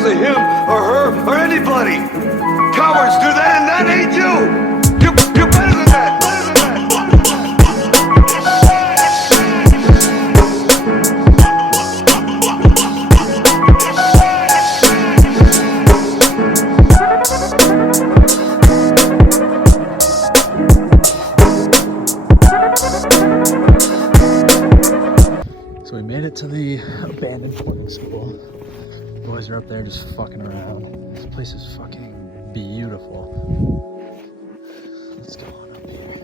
because of him or her or anybody. Cowards do that, and that ain't you. You're better than that. So we made it to the abandoned boarding school. Boys are up there just fucking around. This place is fucking beautiful. Let's go on up here.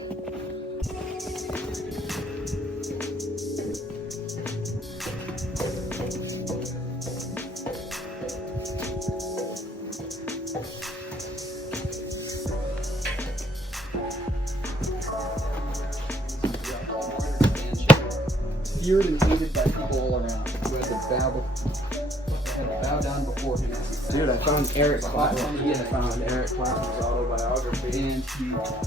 Feared and hated by people all around. Who had to bow down before him. Dude, I found Eric Clapton's autobiography. And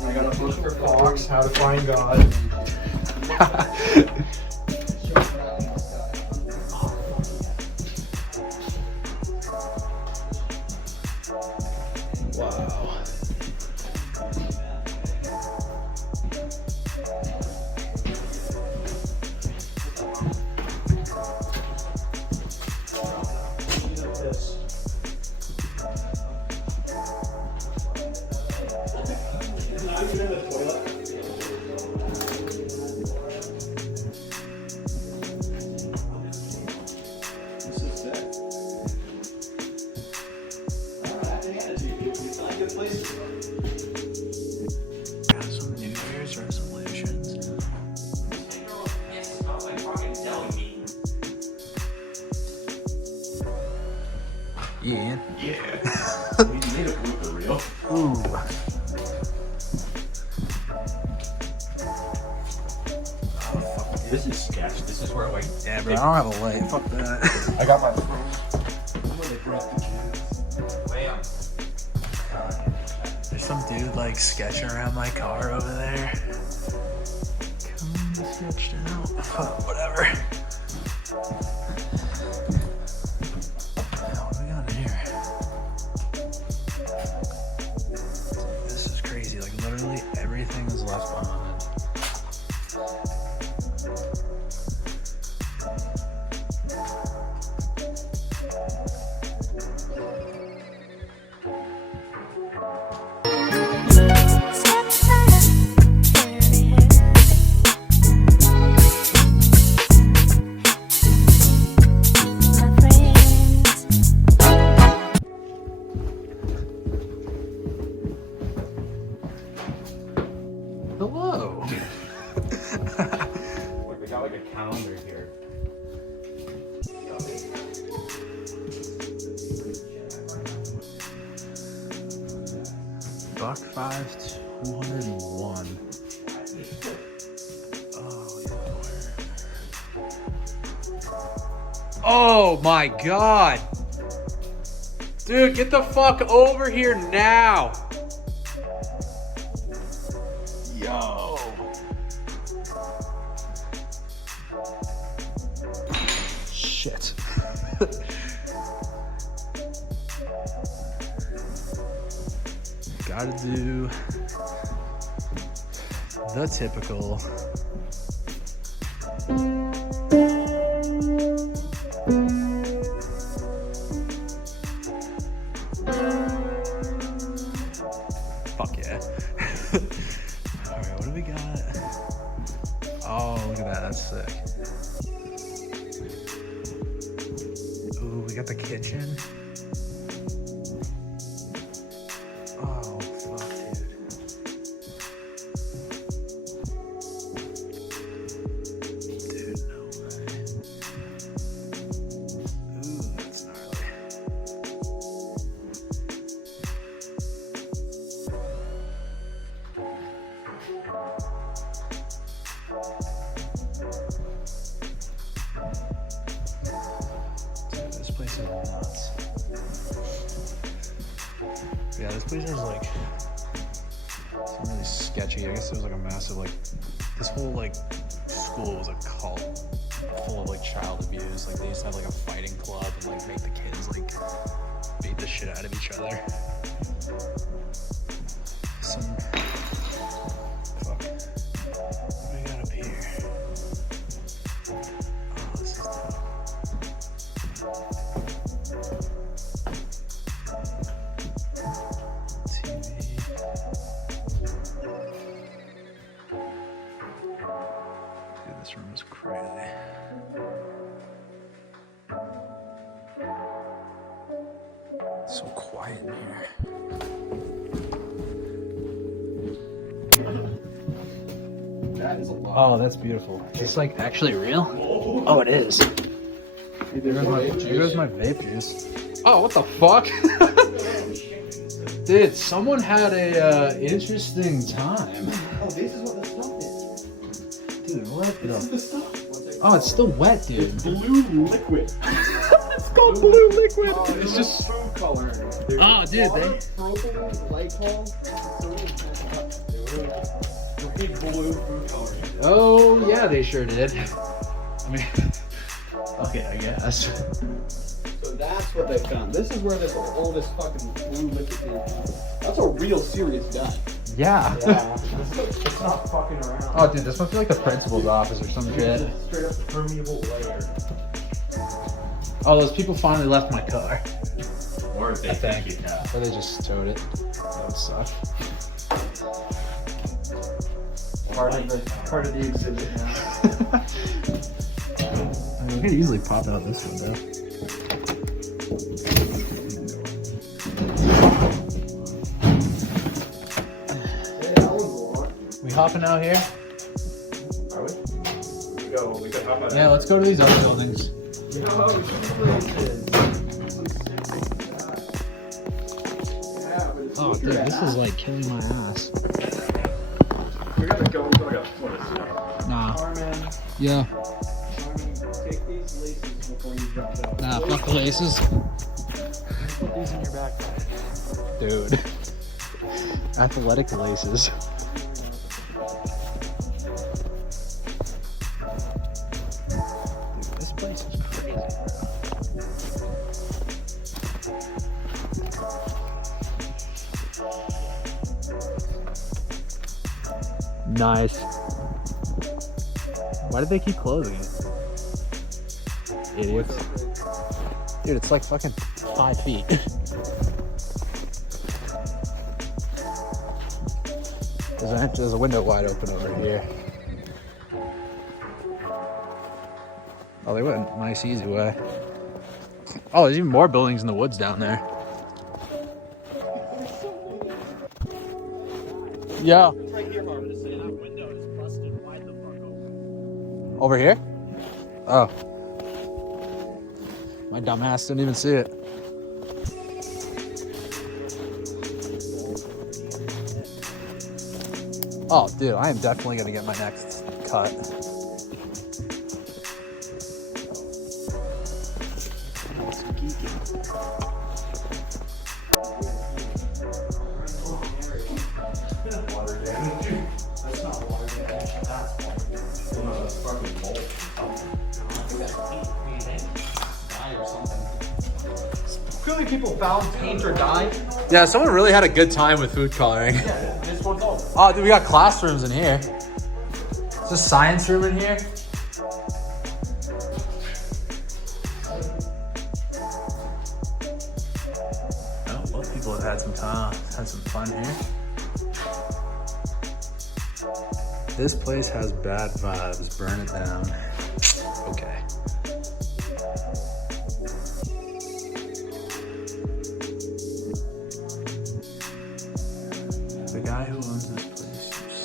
I got a book for Fox, How to Find God. Wow. Got some New Year's resolutions. Yeah. Yeah. We need a blooper reel. Ooh. This is sketch. This is where like. Yeah, bro, I don't have a light. Fuck that. I got my phone. Where they brought the kids. Lamb. There's some dude like sketching around my car over there. Kinda sketched out. Whatever. What do we got in here? This is crazy. Like literally everything is left behind. Hello. Look, they got like a calendar here. Buck 5, 201. Oh my god! Dude, get the fuck over here now! Yo! Shit. Gotta do the typical. Fuck yeah. Alright, what do we got? Oh, look at that, that's sick. Ooh, we got the kitchen. Oh, fuck, dude. Dude, no way. Ooh, that's gnarly. Dude, this place is nuts. Yeah, this place is like some really sketchy. I guess it was like a massive like this whole like school was a cult full of like child abuse. Like they used to have like a fighting club and like make the kids like beat the shit out of each other. Some fuck. What do we got up here? Oh, this is dope. TV. Dude, this room is crazy. So quiet in here. That is a lot. Oh, that's beautiful. It's like actually real? Oh, it is. Here goes my vape juice. Oh, what the fuck? Dude, someone had a interesting time. Oh, this is what the stuff is. Dude, what This is the? the stuff. Oh, it's still wet, dude. Blue liquid. It's called blue liquid. Oh, It's just. food coloring. Oh, dude, they. Propylene, glycol, big blue food coloring. Oh, yeah, they sure did. I mean, okay, I guess. So that's what they found. This is where all this fucking blue liquid came from. That's a real serious gun. Yeah. Yeah. It's not fucking around. Oh, dude, this must be like the principal's office or some shit. Straight up permeable layer. Oh, those people finally left my car. Or they think it now. Or they just towed it. That would suck. Part of the exhibit now. I mean, we could easily pop out this window. Hey, that was a lot. We hopping out here? Are we? We could hop on Yeah, let's go to these other buildings. Yo, places. Some sick things like that. Yeah, but it's Oh, dude, weird this ass. is like killing my ass. We gotta go. We got what? Nah. Carmen, Yeah. take these laces before you jump out. Nah, fuck the laces. Put these in your backpack. Dude. Athletic laces. Dude, this place is crazy, bro. Nice. Why did they keep closing it? Idiots. Dude, it's like fucking 5 feet. There's a window wide open over here. Oh, they went a nice, easy way. Oh, there's even more buildings in the woods down there. Yeah. Over here? Oh. My dumb ass didn't even see it. Oh, dude, I am definitely gonna get my next cut. That's not water damage. That's water damage. That's fucking mold. Clearly people found paint or dye. Yeah, someone really had a good time with food coloring. Yeah, this one's all. Oh, dude, we got classrooms in here. Is a science room in here? Oh, both people have had some time, had some fun here. This place has bad vibes. Burn it down. Okay. The guy who owns this place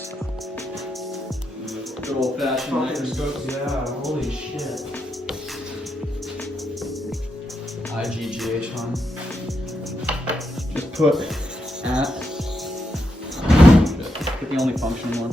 sucks. Good old fashioned Microscopes, yeah. Holy shit. IGGH on. Just put at. Put the only functioning one.